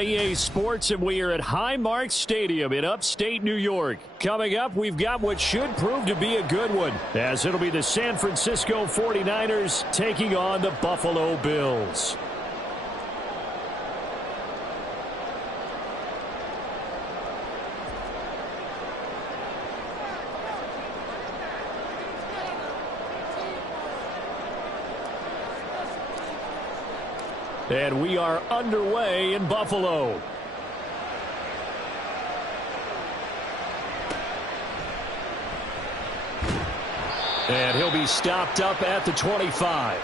EA Sports, and we are at Highmark Stadium in upstate New York. Coming up, we've got what should prove to be a good one, as it'll be the San Francisco 49ers taking on the Buffalo Bills. And we are underway in Buffalo. And he'll be stopped up at the 25.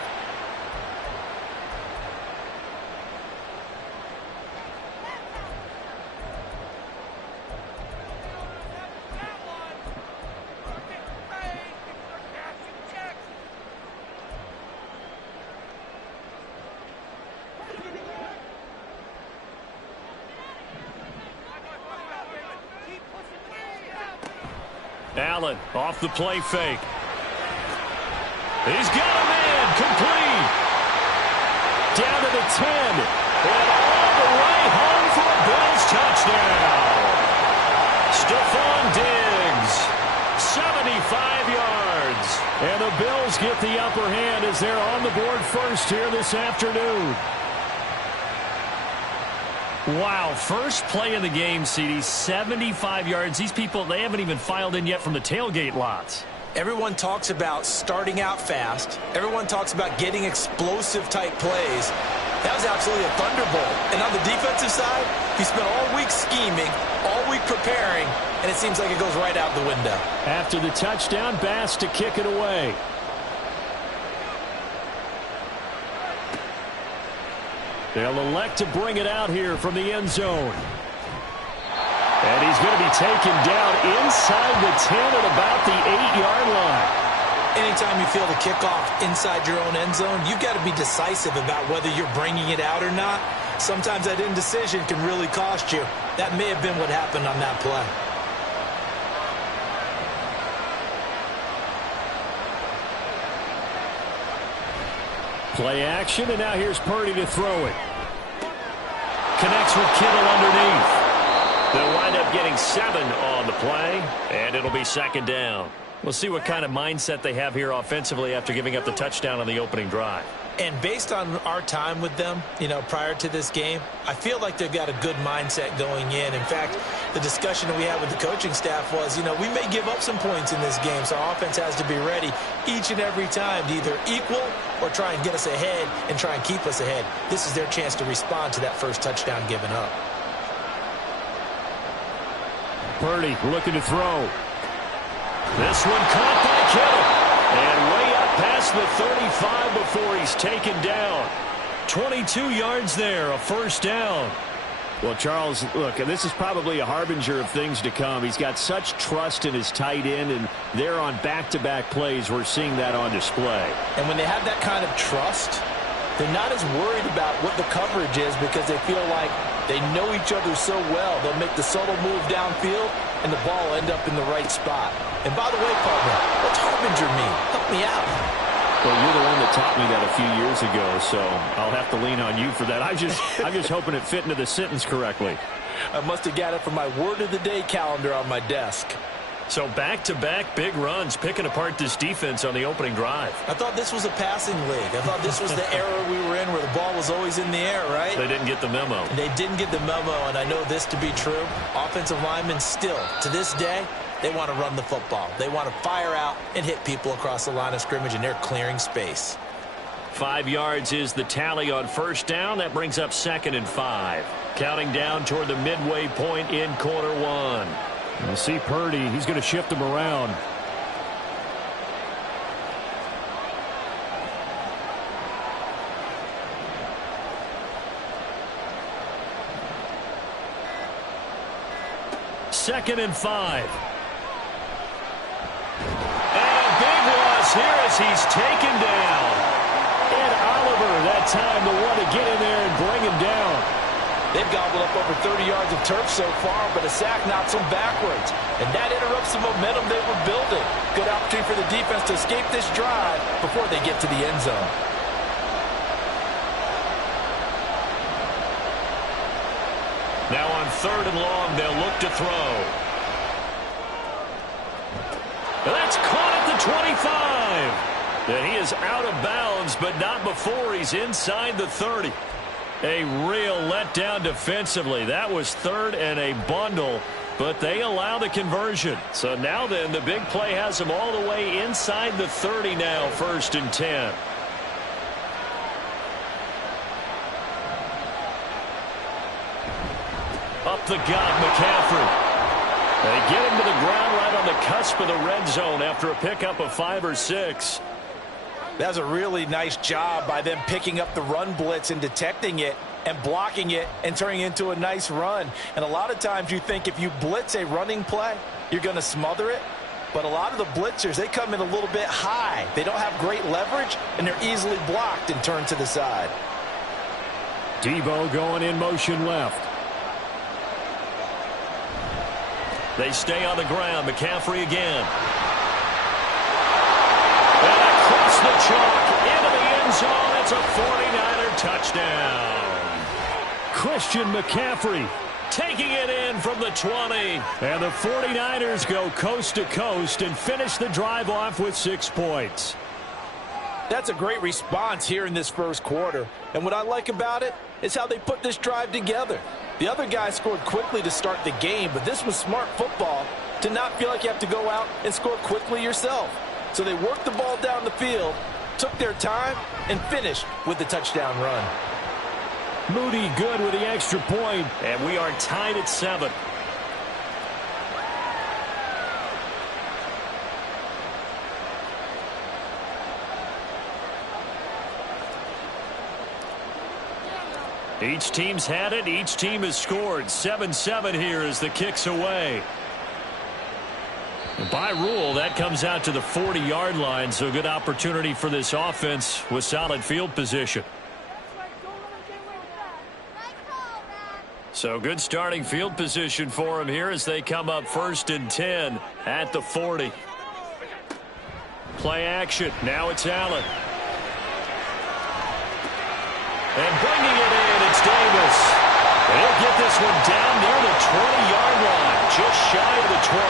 Allen off the play fake. He's got a man complete. Down to the 10. And all the way home for a Bills touchdown. Stephon Diggs, 75 yards. And the Bills get the upper hand as they're on the board first here this afternoon. Wow, first play of the game, CD, 75 yards. These people, they haven't even filed in yet from the tailgate lots. Everyone talks about starting out fast. Everyone talks about getting explosive-type plays. That was absolutely a thunderbolt. And on the defensive side, he spent all week scheming, all week preparing, and it seems like it goes right out the window. After the touchdown, Bass to kick it away. They'll elect to bring it out here from the end zone. And he's going to be taken down inside the 10 at about the 8-yard line. Anytime you feel the kickoff inside your own end zone, you've got to be decisive about whether you're bringing it out or not. Sometimes that indecision can really cost you. That may have been what happened on that play. Play action, and now here's Purdy to throw it. Connects with Kittle underneath. They'll wind up getting 7 on the play, and it'll be second down. We'll see what kind of mindset they have here offensively after giving up the touchdown on the opening drive. And based on our time with them, prior to this game, I feel like they've got a good mindset going in. In fact, the discussion that we had with the coaching staff was, we may give up some points in this game, so our offense has to be ready each and every time to either equal or try and get us ahead and try and keep us ahead. This is their chance to respond to that first touchdown given up. Purdy looking to throw. This one caught by Kittle. And way up past the 35 before he's taken down. 22 yards there, a first down. Well, Charles, look, this is probably a harbinger of things to come. He's got such trust in his tight end, and they're on back-to-back plays. We're seeing that on display. And when they have that kind of trust, they're not as worried about what the coverage is because they feel like they know each other so well. They'll make the subtle move downfield, and the ball will end up in the right spot. And by the way, partner, what's harbinger mean? Help me out. Well, you're the one that taught me that a few years ago, so I'll have to lean on you for that. I'm just hoping it fit into the sentence correctly. I must have got it from my word of the day calendar on my desk. So back-to-back big runs, picking apart this defense on the opening drive. I thought this was a passing league. I thought this was the era we were in where the ball was always in the air, right? They didn't get the memo. They didn't get the memo, and I know this to be true. Offensive linemen still, to this day, they want to run the football. They want to fire out and hit people across the line of scrimmage, and they're clearing space. 5 yards is the tally on first down. That brings up 2nd and 5. Counting down toward the midway point in quarter one. We'll see Purdy. He's going to shift him around. Second and 5. And a big loss here as he's taken down. And Oliver, that time, the one to get in there and bring him down. They've gobbled up over 30 yards of turf so far, but a sack knocks them backwards. And that interrupts the momentum they were building. Good opportunity for the defense to escape this drive before they get to the end zone. Now on 3rd and long, they'll look to throw. That's caught at the 25. And he is out of bounds, but not before he's inside the 30. A real letdown defensively. That was 3rd and a bundle, but they allow the conversion. So now then, the big play has them all the way inside the 30 now, 1st and 10. Up the gut, McCaffrey. They get him to the ground right on the cusp of the red zone after a pickup of 5 or 6. That was a really nice job by them picking up the run blitz and detecting it and blocking it and turning it into a nice run. And a lot of times you think if you blitz a running play, you're going to smother it. But a lot of the blitzers, they come in a little bit high. They don't have great leverage, and they're easily blocked and turned to the side. Debo going in motion left. They stay on the ground. McCaffrey again. And across the chalk into the end zone. It's a 49er touchdown. Christian McCaffrey taking it in from the 20. And the 49ers go coast to coast and finish the drive off with 6 points. That's a great response here in this first quarter. And what I like about it is how they put this drive together. The other guy scored quickly to start the game, but this was smart football to not feel like you have to go out and score quickly yourself. So they worked the ball down the field, took their time, and finished with the touchdown run. Moody good with the extra point, and we are tied at 7. Each team's had it. Each team has scored. 7-7 here as the kick's away. And by rule, that comes out to the 40-yard line, so good opportunity for this offense with solid field position. So good starting field position for them here as they come up 1st and 10 at the 40. Play action. Now it's Allen. And bringing it in, it's Davis. And he'll get this one down near the 20-yard line, just shy of the 20.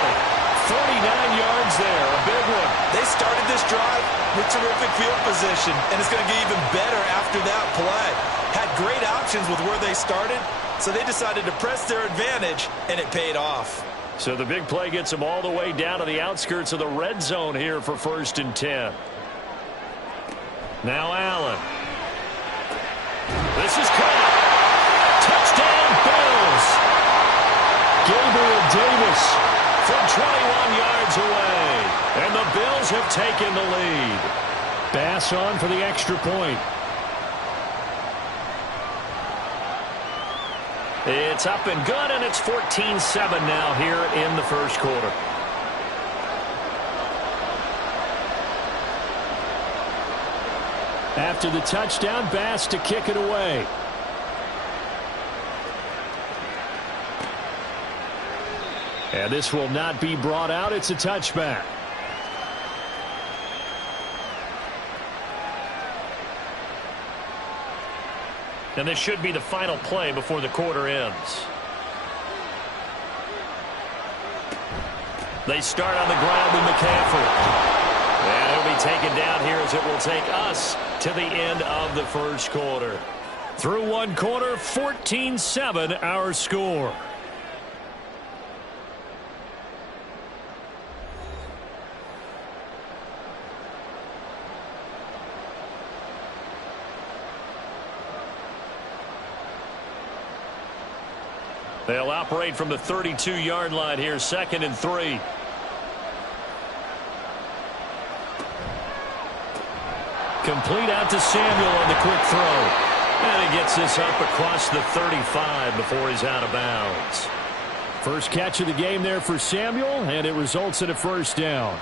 39 yards there, a big one. They started this drive with terrific field position, and it's going to get even better after that play. Had great options with where they started, so they decided to press their advantage, and it paid off. So the big play gets them all the way down to the outskirts of the red zone here for 1st and 10. Now Allen. This is caught. Touchdown, Bills. Gabriel Davis from 21 yards away. And the Bills have taken the lead. Bass on for the extra point. It's up and good, and it's 14-7 now here in the first quarter. After the touchdown, Bass to kick it away. And this will not be brought out. It's a touchback. And this should be the final play before the quarter ends. They start on the ground with McCaffrey. And it'll be taken down here as it will take us to the end of the first quarter. Through one quarter, 14-7 our score. They'll operate from the 32-yard line here, 2nd and 3. Complete out to Samuel on the quick throw. And he gets this up across the 35 before he's out of bounds. First catch of the game there for Samuel, and it results in a first down.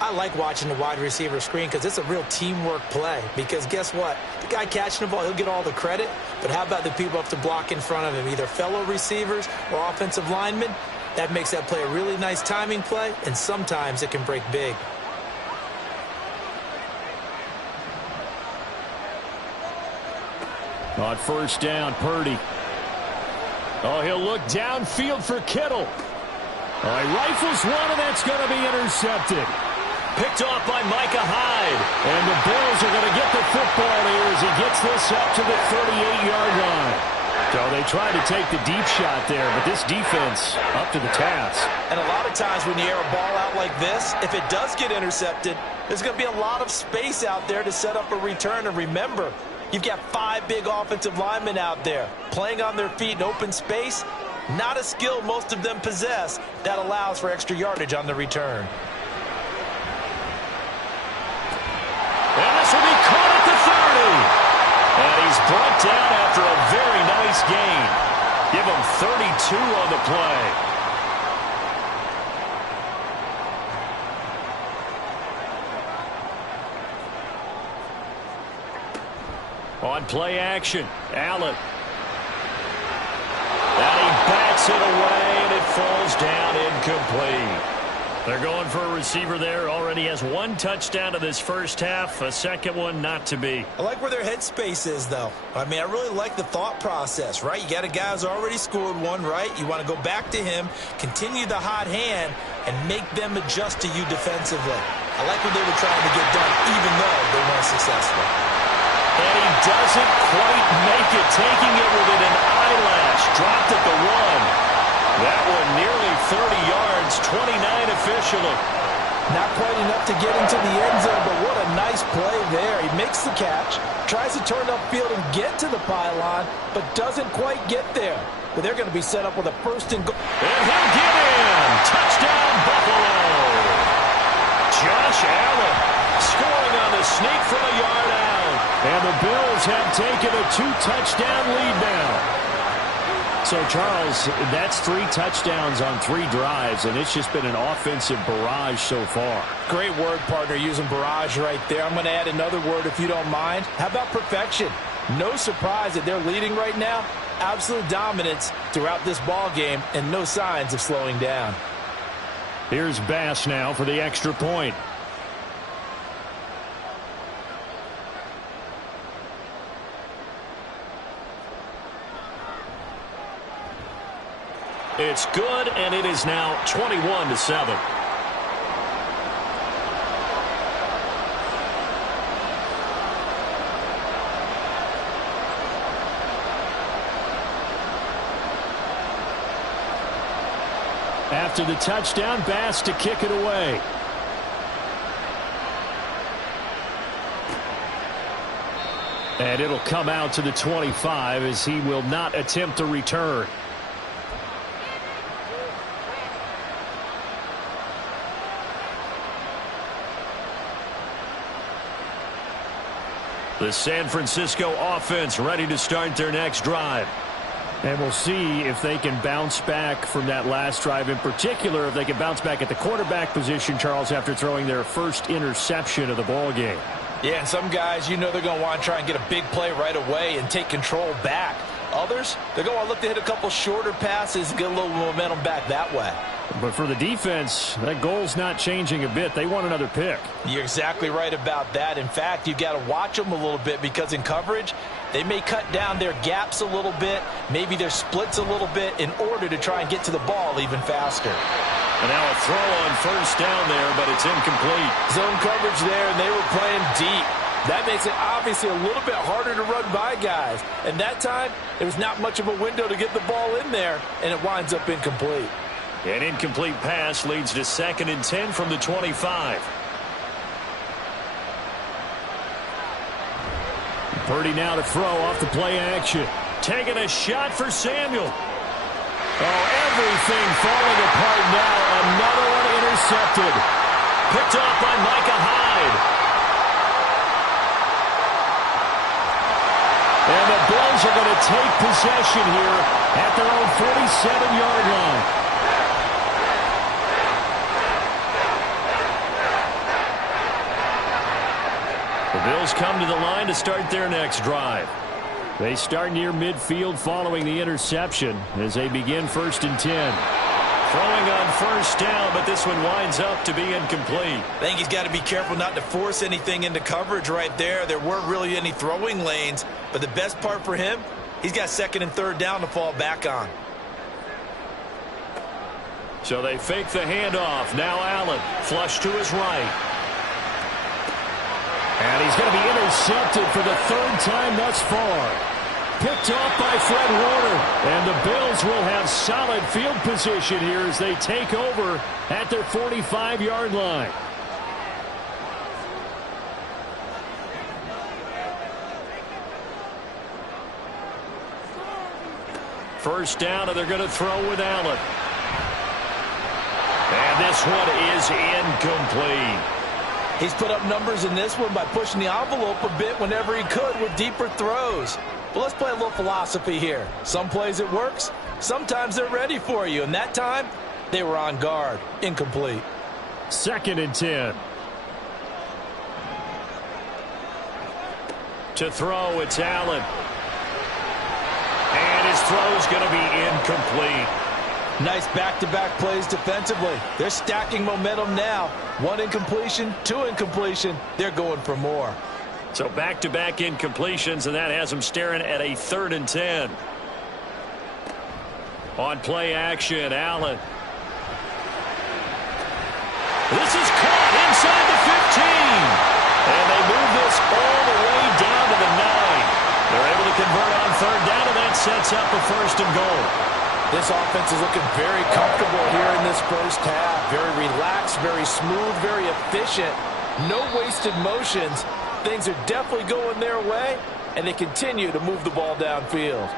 I like watching the wide receiver screen because it's a real teamwork play. Because guess what? The guy catching the ball, he'll get all the credit. But how about the people up to block in front of him, either fellow receivers or offensive linemen? That makes that play a really nice timing play, and sometimes it can break big. On first down, Purdy. Oh, he'll look downfield for Kittle. Oh, he rifles one, and that's going to be intercepted. Picked off by Micah Hyde. And the Bills are going to get the football here as he gets this up to the 38-yard line. So they tried to take the deep shot there, but this defense up to the task. And a lot of times when you air a ball out like this, if it does get intercepted, there's going to be a lot of space out there to set up a return. And remember, you've got 5 big offensive linemen out there playing on their feet in open space. Not a skill most of them possess that allows for extra yardage on the return. And this will be caught at the 30. And he's brought down after a very nice gain. Give him 32 on the play. On play action, Allen. And he backs it away, and it falls down incomplete. They're going for a receiver there. Already has 1 touchdown in this first half. A second one not to be. I like where their headspace is, though. I mean, I really like the thought process, right? You got a guy who's already scored one, right? You want to go back to him, continue the hot hand, and make them adjust to you defensively. I like what they were trying to get done, even though they weren't successful. And he doesn't quite make it, taking it within an eyelash. Dropped at the 1. That one nearly 30 yards, 29 officially. Not quite enough to get into the end zone, but what a nice play there. He makes the catch, tries to turn upfield and get to the pylon, but doesn't quite get there. But they're going to be set up with a 1st and goal. And he'll get in. Touchdown, Buffalo. Josh Allen scoring on the sneak from a yard out. And the Bills have taken a 2-touchdown lead now. So, Charles, that's 3 touchdowns on 3 drives, and it's just been an offensive barrage so far. Great word, partner, using barrage right there. I'm going to add another word if you don't mind. How about perfection? No surprise that they're leading right now. Absolute dominance throughout this ball game and no signs of slowing down. Here's Bass now for the extra point. It's good, and it is now 21-7. After the touchdown, Bass to kick it away. And it'll come out to the 25 as he will not attempt a return. The San Francisco offense ready to start their next drive. And we'll see if they can bounce back from that last drive. In particular, if they can bounce back at the quarterback position, Charles, after throwing their first interception of the ball game. Yeah, and some guys, you know they're going to want to try and get a big play right away and take control back. Others, they're going to want to look to hit a couple shorter passes and get a little momentum back that way. But for the defense, that goal's not changing a bit. They want another pick. You're exactly right about that. In fact, you've got to watch them a little bit because in coverage, they may cut down their gaps a little bit, maybe their splits a little bit in order to try and get to the ball even faster. And now a throw on first down there, but it's incomplete. Zone coverage there, and they were playing deep. That makes it obviously a little bit harder to run by guys. And that time, there was not much of a window to get the ball in there, and it winds up incomplete. An incomplete pass leads to 2nd and 10 from the 25. Purdy now to throw off the play action. Taking a shot for Samuel. Oh, everything falling apart now. Another one intercepted. Picked off by Micah Hyde. And the Bills are going to take possession here at their own 47-yard line. The Bills come to the line to start their next drive. They start near midfield following the interception as they begin 1st and 10. Throwing on first down, but this one winds up to be incomplete. I think he's got to be careful not to force anything into coverage right there. There weren't really any throwing lanes, but the best part for him, he's got 2nd and 3rd down to fall back on. So they fake the handoff. Now Allen, flush to his right. And he's going to be intercepted for the third time thus far. Picked off by Fred Warner. And the Bills will have solid field position here as they take over at their 45-yard line. First down, and they're going to throw with Allen. And this one is incomplete. He's put up numbers in this one by pushing the envelope a bit whenever he could with deeper throws. But let's play a little philosophy here. Some plays it works. Sometimes they're ready for you. And that time, they were on guard. Incomplete. 2nd and 10. To throw, it's Allen. And his throw's going to be incomplete. Nice back-to-back plays defensively. They're stacking momentum now. 1 incompletion, 2 incompletion. They're going for more. So back-to-back incompletions, and that has them staring at a 3rd and 10. On play action, Allen. This is caught inside the 15. And they move this all the way down to the 9. They're able to convert on 3rd down, and that sets up a 1st and goal. This offense is looking very comfortable here in this first half. Very relaxed, very smooth, very efficient. No wasted motions. Things are definitely going their way, and they continue to move the ball downfield.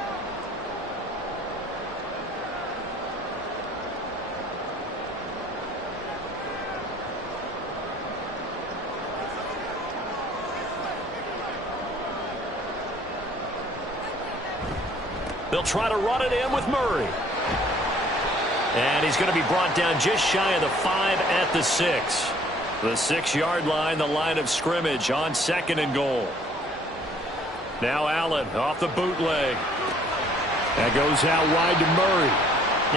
They'll try to run it in with Murray. And he's going to be brought down just shy of the 5 at the 6. The 6-yard line, the line of scrimmage on 2nd and goal. Now Allen off the bootleg. That goes out wide to Murray.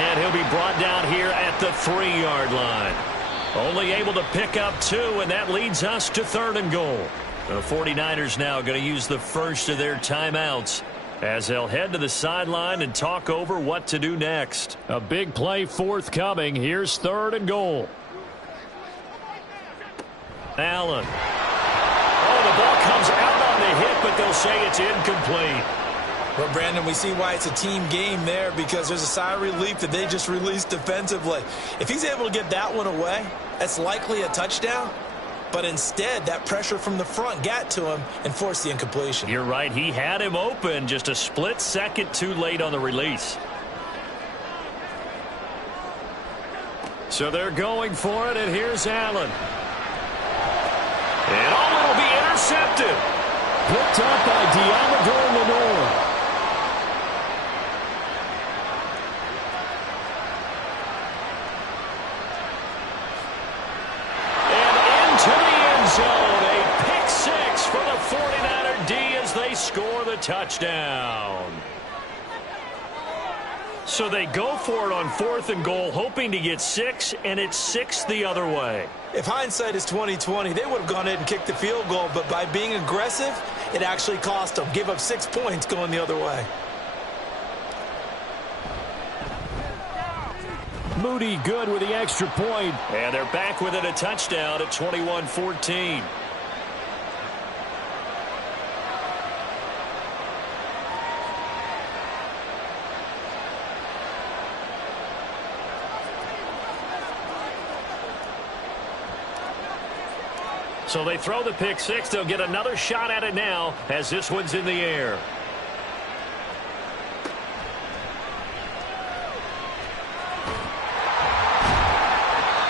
And he'll be brought down here at the 3-yard line. Only able to pick up 2, and that leads us to 3rd and goal. The 49ers now going to use the first of their timeouts as they'll head to the sideline and talk over what to do next. A big play forthcoming. Here's 3rd and goal. Allen. Oh, the ball comes out on the hit, but they'll say it's incomplete. Well, Brandon, we see why it's a team game there, because there's a sigh of relief that they just released defensively. If he's able to get that one away, that's likely a touchdown. But instead, that pressure from the front got to him and forced the incompletion. You're right. He had him open, just a split second too late on the release. So they're going for it, and here's Allen. And oh, it'll be intercepted. Picked up by Deommodore Lenoir. A pick 6 for the 49er D as they score the touchdown. So they go for it on 4th and goal, hoping to get 6, and it's 6 the other way. If hindsight is 20/20, they would have gone ahead and kicked the field goal, but by being aggressive, it actually cost them. Give up 6 points going the other way. Moody good with the extra point. And they're back within a touchdown at 21-14. So they throw the pick 6. They'll get another shot at it now as this one's in the air.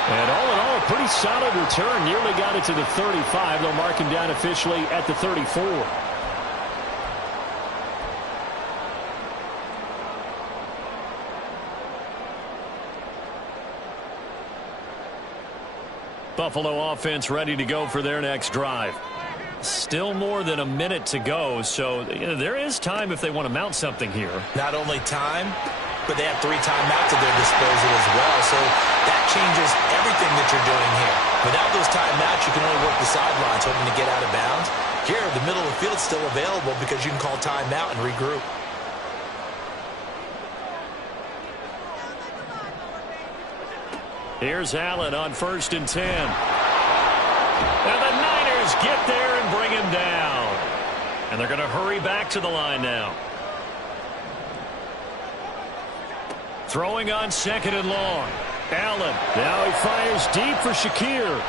And all in all, a pretty solid return. Nearly got it to the 35. They'll mark him down officially at the 34. Buffalo offense ready to go for their next drive. Still more than a minute to go, so there is time if they want to mount something here. Not only time, but they have 3 timeouts at their disposal as well, so that changes everything that you're doing here. Without those timeouts, you can only work the sidelines, hoping to get out of bounds. Here, the middle of the field is still available because you can call timeout and regroup. Here's Allen on 1st and 10. And the Niners get there and bring him down. And they're going to hurry back to the line now. Throwing on 2nd and long. Allen. Now he fires deep for Shakir.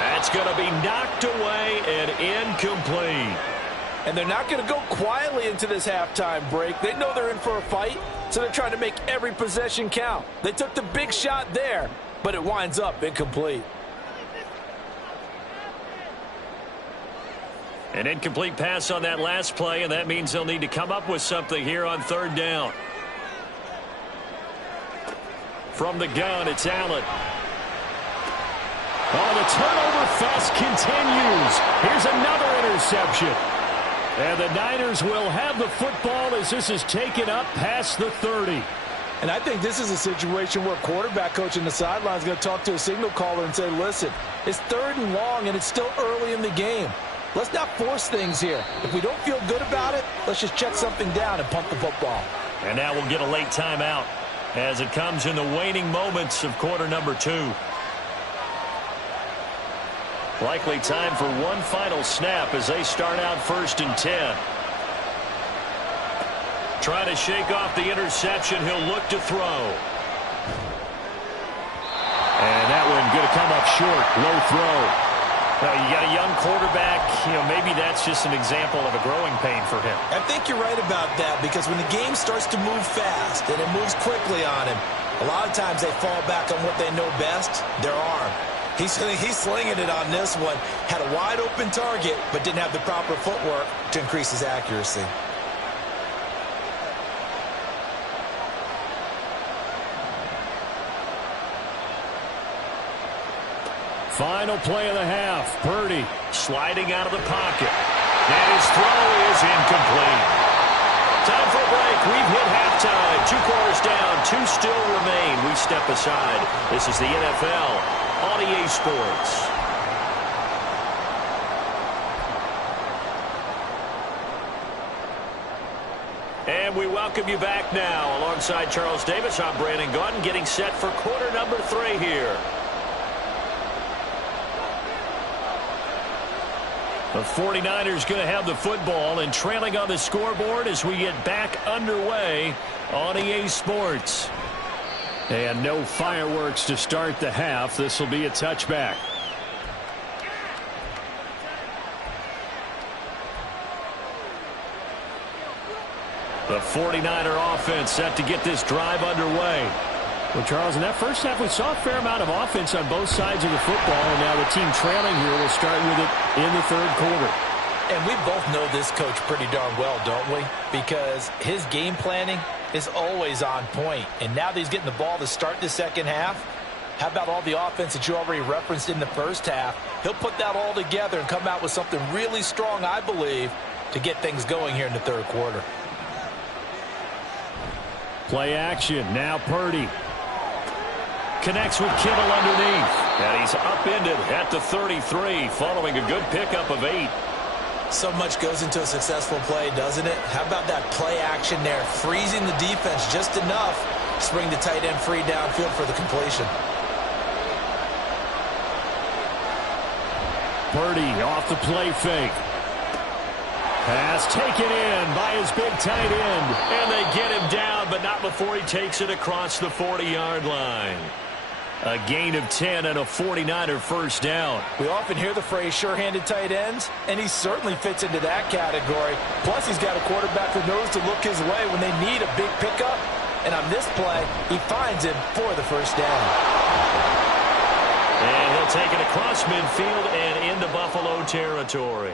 That's going to be knocked away and incomplete. And they're not going to go quietly into this halftime break. They know they're in for a fight, so they're trying to make every possession count. They took the big shot there, but it winds up incomplete. An incomplete pass on that last play, and that means they'll need to come up with something here on 3rd down. From the gun, it's Allen. Oh, the turnover fest continues. Here's another interception. And the Niners will have the football as this is taken up past the 30. And I think this is a situation where quarterback coach in the sideline is going to talk to a signal caller and say, listen, it's 3rd and long and it's still early in the game. Let's not force things here. If we don't feel good about it, let's just check something down and punt the football. And now we'll get a late timeout as it comes in the waning moments of quarter number 2. Likely time for one final snap as they start out 1st and 10. Trying to shake off the interception. He'll look to throw. And that one going to come up short. Low throw. Well, you got a young quarterback. Maybe that's just an example of a growing pain for him. I think you're right about that, because when the game starts to move fast and it moves quickly on him, a lot of times they fall back on what they know best, their arm. He's slinging it on this one. Had a wide open target, but didn't have the proper footwork to increase his accuracy. Final play of the half. Purdy sliding out of the pocket. And his throw is incomplete. Time for a break. We've hit halftime. 2 quarters down. 2 still remain. We step aside. This is the NFL on EA Sports. And we welcome you back now. Alongside Charles Davis, I'm Brandon Gaudin, getting set for quarter number 3 here. The 49ers going to have the football and trailing on the scoreboard as we get back underway on EA Sports. And no fireworks to start the half. This will be a touchback. The 49er offense set to get this drive underway. Well, Charles, in that first half, we saw a fair amount of offense on both sides of the football, and now the team trailing here will start with it in the 3rd quarter. And we both know this coach pretty darn well, don't we? Because his game planning is always on point. And now that he's getting the ball to start the second half, how about all the offense that you already referenced in the first half? He'll put that all together and come out with something really strong, I believe, to get things going here in the 3rd quarter. Play action. Now Purdy. Connects with Kittle underneath. And he's upended at the 33 following a good pickup of 8. So much goes into a successful play, doesn't it? How about that play action there? Freezing the defense just enough to bring the tight end free downfield for the completion. Purdy off the play fake. Pass taken in by his big tight end. And they get him down, but not before he takes it across the 40-yard line. A gain of 10 and a 49er first down. We often hear the phrase sure-handed tight ends, and he certainly fits into that category. Plus, he's got a quarterback who knows to look his way when they need a big pickup. And on this play, he finds him for the first down. And he'll take it across midfield and into Buffalo territory.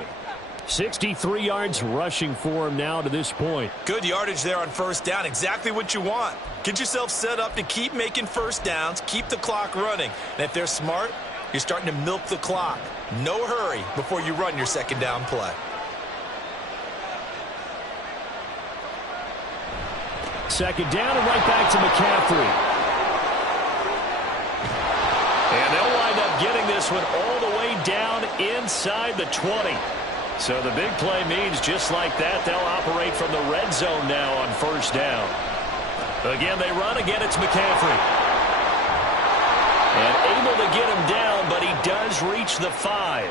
63 yards rushing for him now to this point. Good yardage there on first down. Exactly what you want. Get yourself set up to keep making first downs, keep the clock running. And if they're smart, you're starting to milk the clock. No hurry before you run your second down play. Second down and right back to McCaffrey. And they'll wind up getting this one all the way down inside the 20. So the big play means just like that, they'll operate from the red zone now on first down. Again, they run. Again, it's McCaffrey. And able to get him down, but he does reach the 5.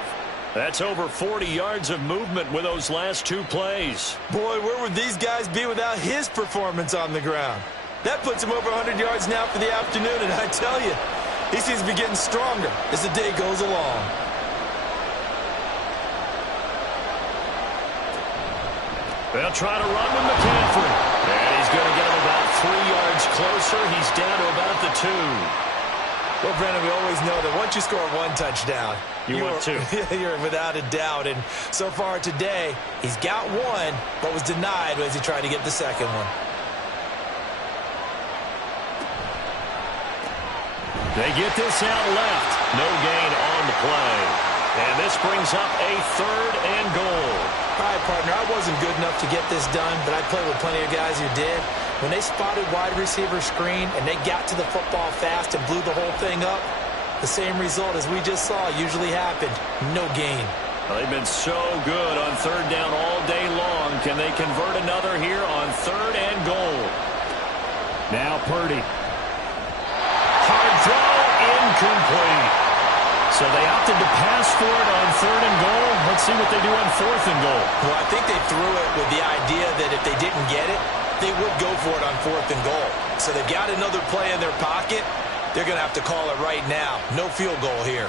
That's over 40 yards of movement with those last 2 plays. Boy, where would these guys be without his performance on the ground? That puts him over 100 yards now for the afternoon, and I tell you, he seems to be getting stronger as the day goes along. They'll try to run with McCaffrey. And he's going to get him about 3 yards closer. He's down to about the 2. Well, Brandon, we always know that once you score 1 touchdown, you're without a doubt. And so far today, he's got 1, but was denied as he tried to get the second one. They get this out left. No gain on the play. And this brings up a 3rd and goal. All right, partner, I wasn't good enough to get this done, but I played with plenty of guys who did. When they spotted wide receiver screen and they got to the football fast and blew the whole thing up, the same result as we just saw usually happened. No gain. Well, they've been so good on 3rd down all day long. Can they convert another here on 3rd and goal? Now Purdy. Hard throw, incomplete. So they opted to pass for it on 3rd and goal. Let's see what they do on 4th and goal. Well, I think they threw it with the idea that if they didn't get it, they would go for it on 4th and goal. So they've got another play in their pocket. They're going to have to call it right now. No field goal here.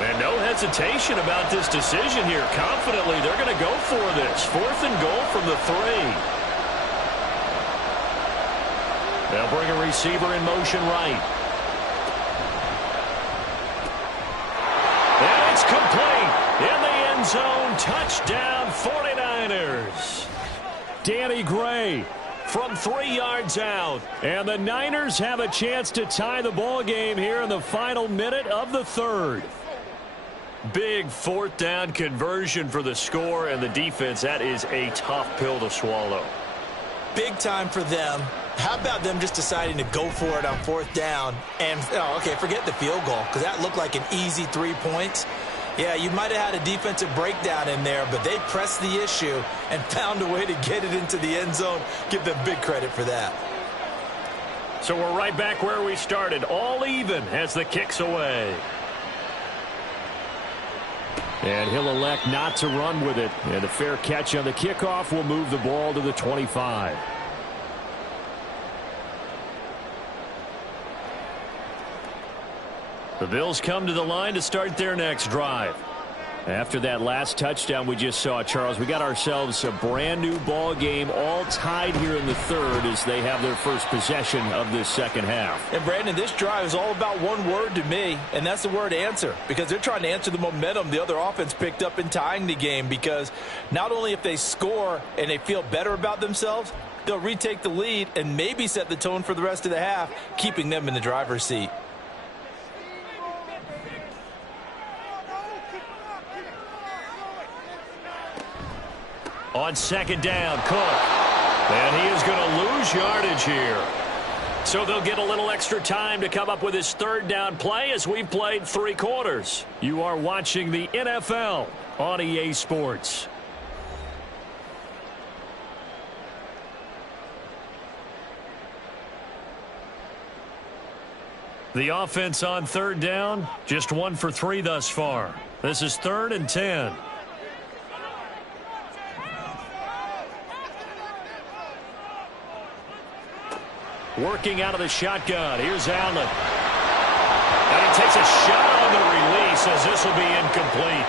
And no hesitation about this decision here. Confidently, they're going to go for this. 4th and goal from the 3. They'll bring a receiver in motion right. And it's complete. In the end zone, touchdown 49ers. Danny Gray from 3 yards out. And the Niners have a chance to tie the ball game here in the final minute of the 3rd. Big 4th down conversion for the score, and the defense, that is a tough pill to swallow. Big time for them. How about them just deciding to go for it on 4th down? And, okay, forget the field goal, because that looked like an easy 3 points. Yeah, you might have had a defensive breakdown in there, but they pressed the issue and found a way to get it into the end zone. Give them big credit for that. So we're right back where we started, all even as the kick's away. And he'll elect not to run with it. And a fair catch on the kickoff will move the ball to the 25. The Bills come to the line to start their next drive. After that last touchdown we just saw, Charles, we got ourselves a brand new ball game, all tied here in the 3rd as they have their first possession of this second half. And Brandon, this drive is all about one word to me, and that's the word answer, because they're trying to answer the momentum the other offense picked up in tying the game, because not only if they score and they feel better about themselves, they'll retake the lead and maybe set the tone for the rest of the half, keeping them in the driver's seat. On 2nd down, Cook. And he is going to lose yardage here. So they'll get a little extra time to come up with his 3rd down play as we've played 3 quarters. You are watching the NFL on EA Sports. The offense on 3rd down, just 1 for 3 thus far. This is 3rd and 10. Working out of the shotgun. Here's Allen. And he takes a shot on the release as this will be incomplete.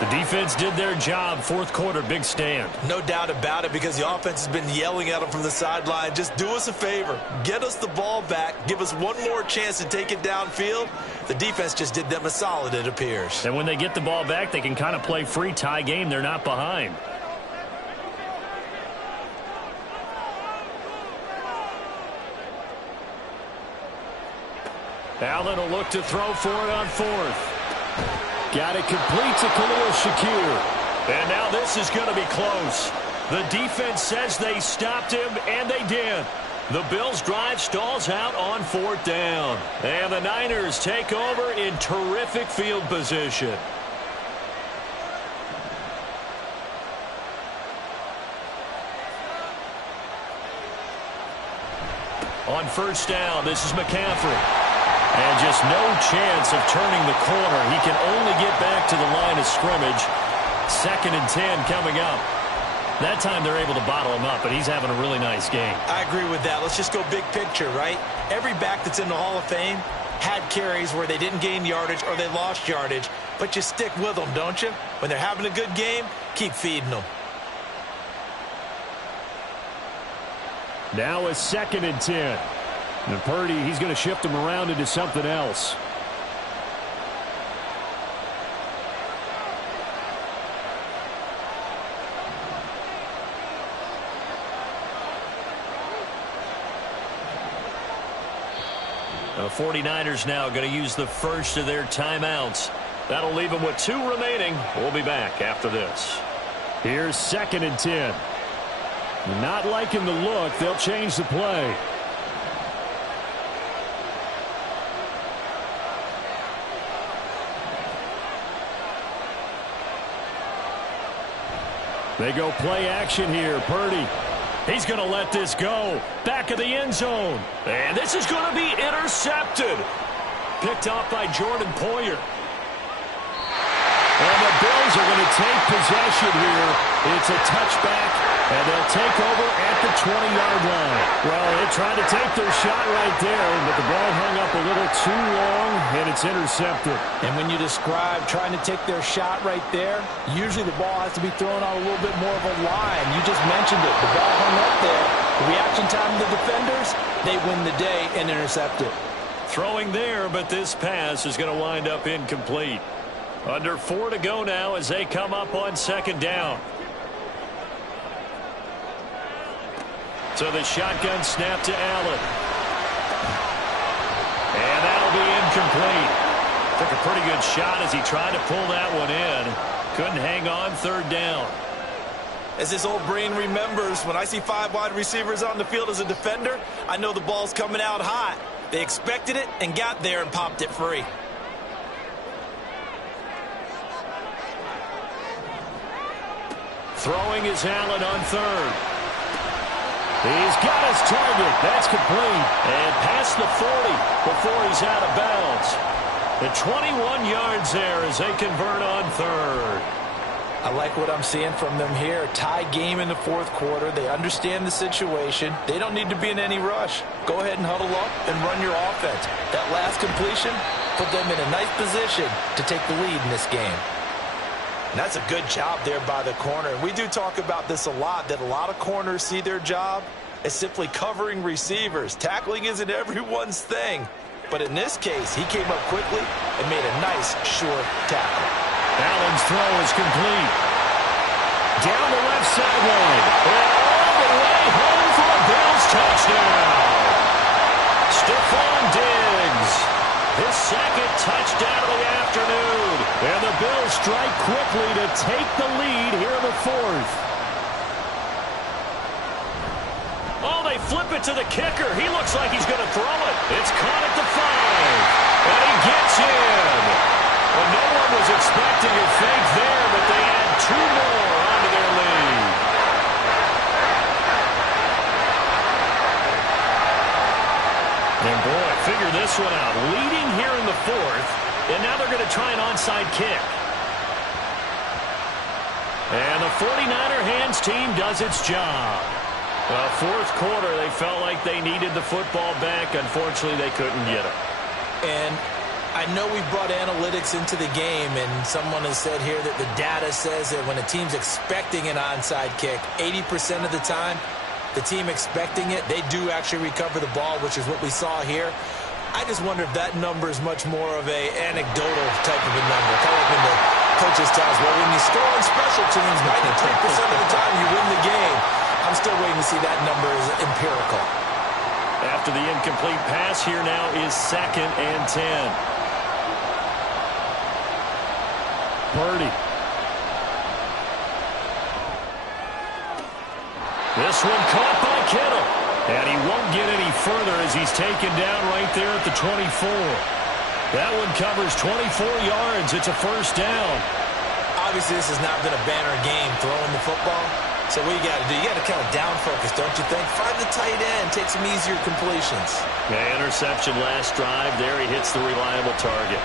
The defense did their job. 4th quarter, big stand. No doubt about it, because the offense has been yelling at them from the sideline. Just do us a favor. Get us the ball back. Give us one more chance to take it downfield. The defense just did them a solid, it appears. And when they get the ball back, they can kind of play free tie game. They're not behind. Allen will look to throw for it on 4th. Got it complete to Khalil Shakir. And now this is going to be close. The defense says they stopped him, and they did. The Bills' drive stalls out on 4th down. And the Niners take over in terrific field position. On first down, this is McCaffrey. And just no chance of turning the corner. He can only get back to the line of scrimmage. 2nd and 10 coming up. That time they're able to bottle him up, but he's having a really nice game. I agree with that. Let's just go big picture, right? Every back that's in the Hall of Fame had carries where they didn't gain yardage or they lost yardage, but you stick with them, don't you? When they're having a good game, keep feeding them. Now a 2nd and 10. And Purdy, he's going to shift him around into something else. The 49ers now going to use the first of their timeouts. That'll leave them with 2 remaining. We'll be back after this. Here's 2nd and 10. Not liking the look. They'll change the play. They go play action here. Purdy. He's going to let this go. Back of the end zone. And this is going to be intercepted. Picked off by Jordan Poyer. And the Bills are going to take possession here. It's a touchback, and they'll take over at the 20-yard line. Well, they tried to take their shot right there, but the ball hung up a little too long, and it's intercepted. And when you describe trying to take their shot right there, usually the ball has to be thrown on a little bit more of a line. You just mentioned it. The ball hung up there. The reaction time of the defenders, they win the day and intercept it. Throwing there, but this pass is going to wind up incomplete. Under 4 to go now as they come up on 2nd down. So the shotgun snap to Allen. And that'll be incomplete. Took a pretty good shot as he tried to pull that one in. Couldn't hang on 3rd down. As this old brain remembers, when I see 5 wide receivers on the field as a defender, I know the ball's coming out hot. They expected it and got there and popped it free. Throwing is Allen on 3rd. He's got his target. That's complete. And past the 40 before he's out of bounds. The 21 yards there as they convert on 3rd. I like what I'm seeing from them here. Tie game in the 4th quarter. They understand the situation. They don't need to be in any rush. Go ahead and huddle up and run your offense. That last completion put them in a nice position to take the lead in this game. And that's a good job there by the corner. And we do talk about this a lot, that a lot of corners see their job as simply covering receivers. Tackling isn't everyone's thing. But in this case, he came up quickly and made a nice, short tackle. Allen's throw is complete. Down the left sideline. All the way home for a Bills touchdown. Stephon Diggs. His 2nd touchdown of the afternoon. And the Bills strike quickly to take the lead here in the 4th. Oh, they flip it to the kicker. He looks like he's going to throw it. It's caught at the 5. And he gets in. Well, no one was expecting a fake there, but they add 2 more onto their lead. And boy, figure this one out. Leading here in the 4th, and now they're going to try an onside kick. And the 49er hands team does its job. Well, 4th quarter, they felt like they needed the football back. Unfortunately, they couldn't get it. And I know we brought analytics into the game, and someone has said here that the data says that when a team's expecting an onside kick, 80% of the time, the team expecting it, they do actually recover the ball, which is what we saw here. I just wonder if that number is much more of a anecdotal type of a number. Kind of like when the coaches tell us, well, when you score on special teams, 93% of the time you win the game. I'm still waiting to see that number is empirical. After the incomplete pass, here now is 2nd and 10. Purdy. This one caught by Kittle. And he won't get any further as he's taken down right there at the 24. That one covers 24 yards. It's a 1st down. Obviously, this has not been a banner game throwing the football. So what you got to do, you got to kind of down focus, don't you think? Find the tight end, take some easier completions. Yeah, interception last drive. There he hits the reliable target.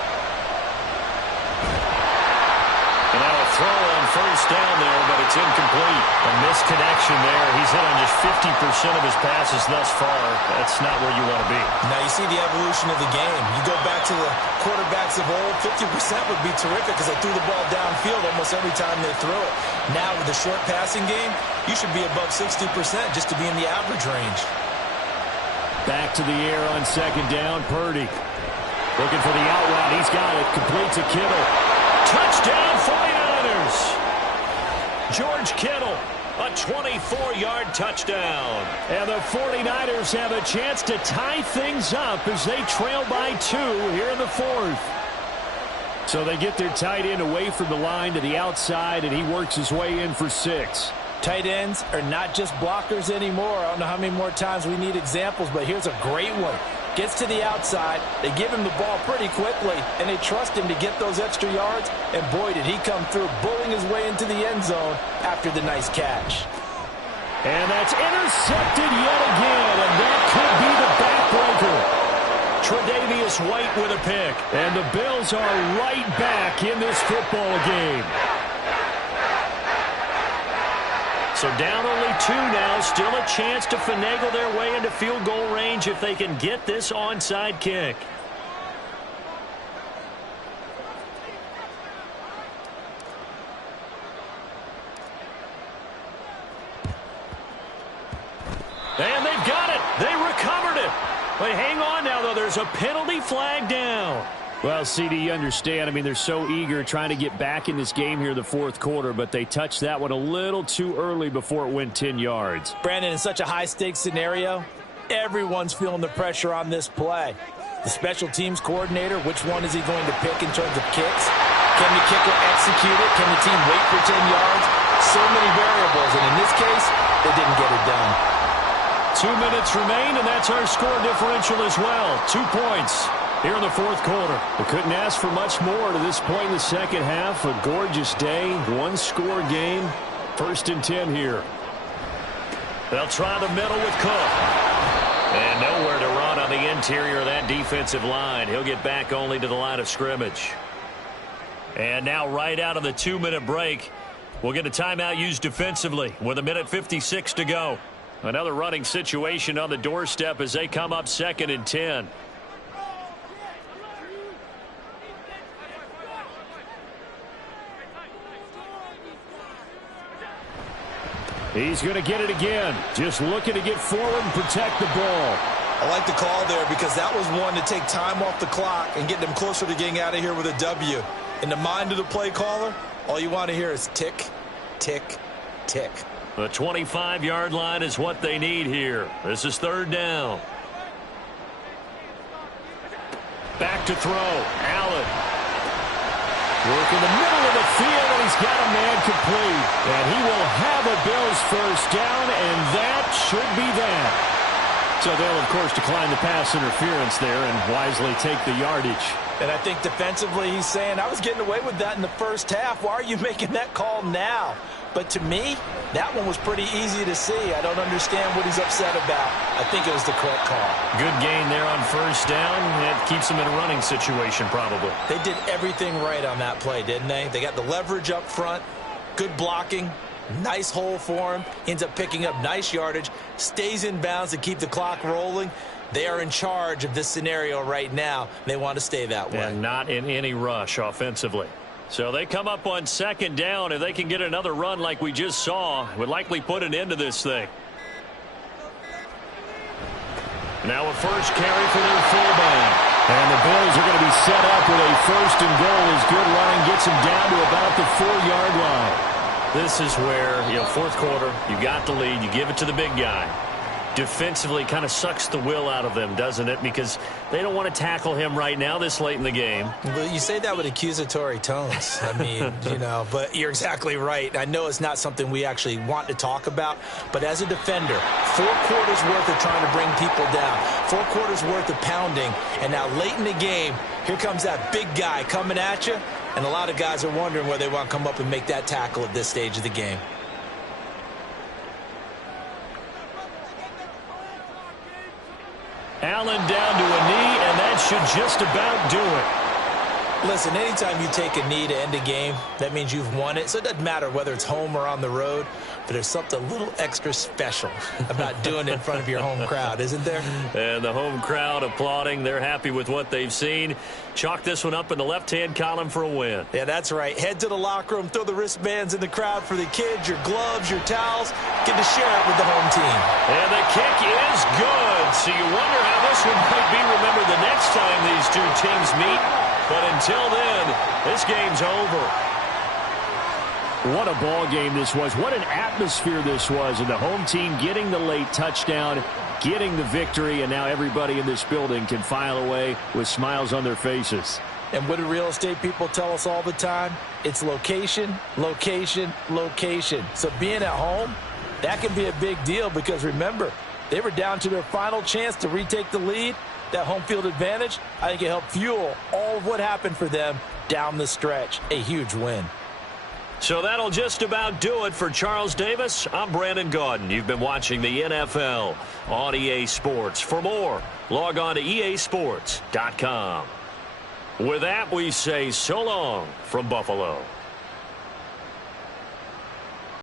And now a throw on first down there, but it's incomplete. A misconnection there. He's hit on just 50% of his passes thus far. That's not where you want to be. Now you see the evolution of the game. You go back to the quarterbacks of old, 50% would be terrific because they threw the ball downfield almost every time they threw it. Now with the short passing game, you should be above 60% just to be in the average range. Back to the air on second down, Purdy. Looking for the out route. He's got it. Complete to Kittle. Touchdown, 49ers. George Kittle, a 24-yard touchdown. And the 49ers have a chance to tie things up as they trail by 2 here in the fourth. So they get their tight end away from the line to the outside, and he works his way in for 6. Tight ends are not just blockers anymore. I don't know how many more times we need examples, but here's a great one. Gets to the outside, they give him the ball pretty quickly, and they trust him to get those extra yards, and boy, did he come through, bullying his way into the end zone after the nice catch. And that's intercepted yet again, and that could be the backbreaker. Tre'Davious White with a pick, and the Bills are right back in this football game. So down only 2 now, still a chance to finagle their way into field goal range if they can get this onside kick. And they've got it. They recovered it. But hang on now, though. There's a penalty flag down. Well, CD, you understand. I mean, they're so eager trying to get back in this game here in the fourth quarter, but they touched that one a little too early before it went 10 yards. Brandon, in such a high-stakes scenario, everyone's feeling the pressure on this play. The special teams coordinator, which one is he going to pick in terms of kicks? Can the kicker execute it? Can the team wait for 10 yards? So many variables, and in this case, they didn't get it done. 2 minutes remain, and that's our score differential as well. 2 points. Here in the fourth quarter. We couldn't ask for much more to this point in the second half. A gorgeous day, one-score game. 1st and 10 here. They'll try the middle with Cook. And nowhere to run on the interior of that defensive line. He'll get back only to the line of scrimmage. And now right out of the 2-minute break, we'll get a timeout used defensively with 1:56 to go. Another running situation on the doorstep as they come up 2nd and 10. He's going to get it again. Just looking to get forward and protect the ball. I like the call there because that was one to take time off the clock and get them closer to getting out of here with a W. In the mind of the play caller, all you want to hear is tick, tick, tick. The 25-yard line is what they need here. This is 3rd down. Back to throw. Allen. Work in the middle of the field, and he's got a man complete. And he will have a Bills first down, and that should be that. So they'll, of course, decline the pass interference there and wisely take the yardage. And I think defensively he's saying, I was getting away with that in the first half. Why are you making that call now? But to me, that one was pretty easy to see. I don't understand what he's upset about. I think it was the correct call. Good gain there on first down. That keeps him in a running situation probably. They did everything right on that play, didn't they? They got the leverage up front, good blocking, nice hole for him, ends up picking up nice yardage, stays in bounds to keep the clock rolling. They are in charge of this scenario right now. They want to stay that way. And not in any rush offensively. So they come up on 2nd down. If they can get another run like we just saw, would likely put an end to this thing. Now a first carry for their fullback. And the Bills are going to be set up with a 1st and goal as good running gets them down to about the 4-yard line. This is where, fourth quarter, you got the lead, you give it to the big guy. Defensively kind of sucks the will out of them, doesn't it? Because they don't want to tackle him right now this late in the game. Well, you say that with accusatory tones. I mean, but you're exactly right. I know it's not something we actually want to talk about, but as a defender, 4 quarters worth of trying to bring people down, 4 quarters worth of pounding, and now late in the game, here comes that big guy coming at you, and a lot of guys are wondering whether they want to come up and make that tackle at this stage of the game. Allen down to a knee, and that should just about do it. Listen, anytime you take a knee to end a game, that means you've won it. So it doesn't matter whether it's home or on the road, but there's something a little extra special about doing it in front of your home crowd, isn't there? And the home crowd applauding. They're happy with what they've seen. Chalk this one up in the left-hand column for a win. Yeah, that's right. Head to the locker room, throw the wristbands in the crowd for the kids, your gloves, your towels. Get to share it with the home team. And the kick is good. So you wonder how this one might be remembered the next time these two teams meet. But until then, this game's over. What a ball game this was. What an atmosphere this was. And the home team getting the late touchdown, getting the victory, and now everybody in this building can file away with smiles on their faces. And what do real estate people tell us all the time? It's location, location, location. So being at home, that can be a big deal because, remember, they were down to their final chance to retake the lead. That home field advantage, I think it helped fuel all of what happened for them down the stretch. A huge win. So that'll just about do it for Charles Davis. I'm Brandon Gaudin. You've been watching the NFL on EA Sports. For more, log on to easports.com. With that, we say so long from Buffalo.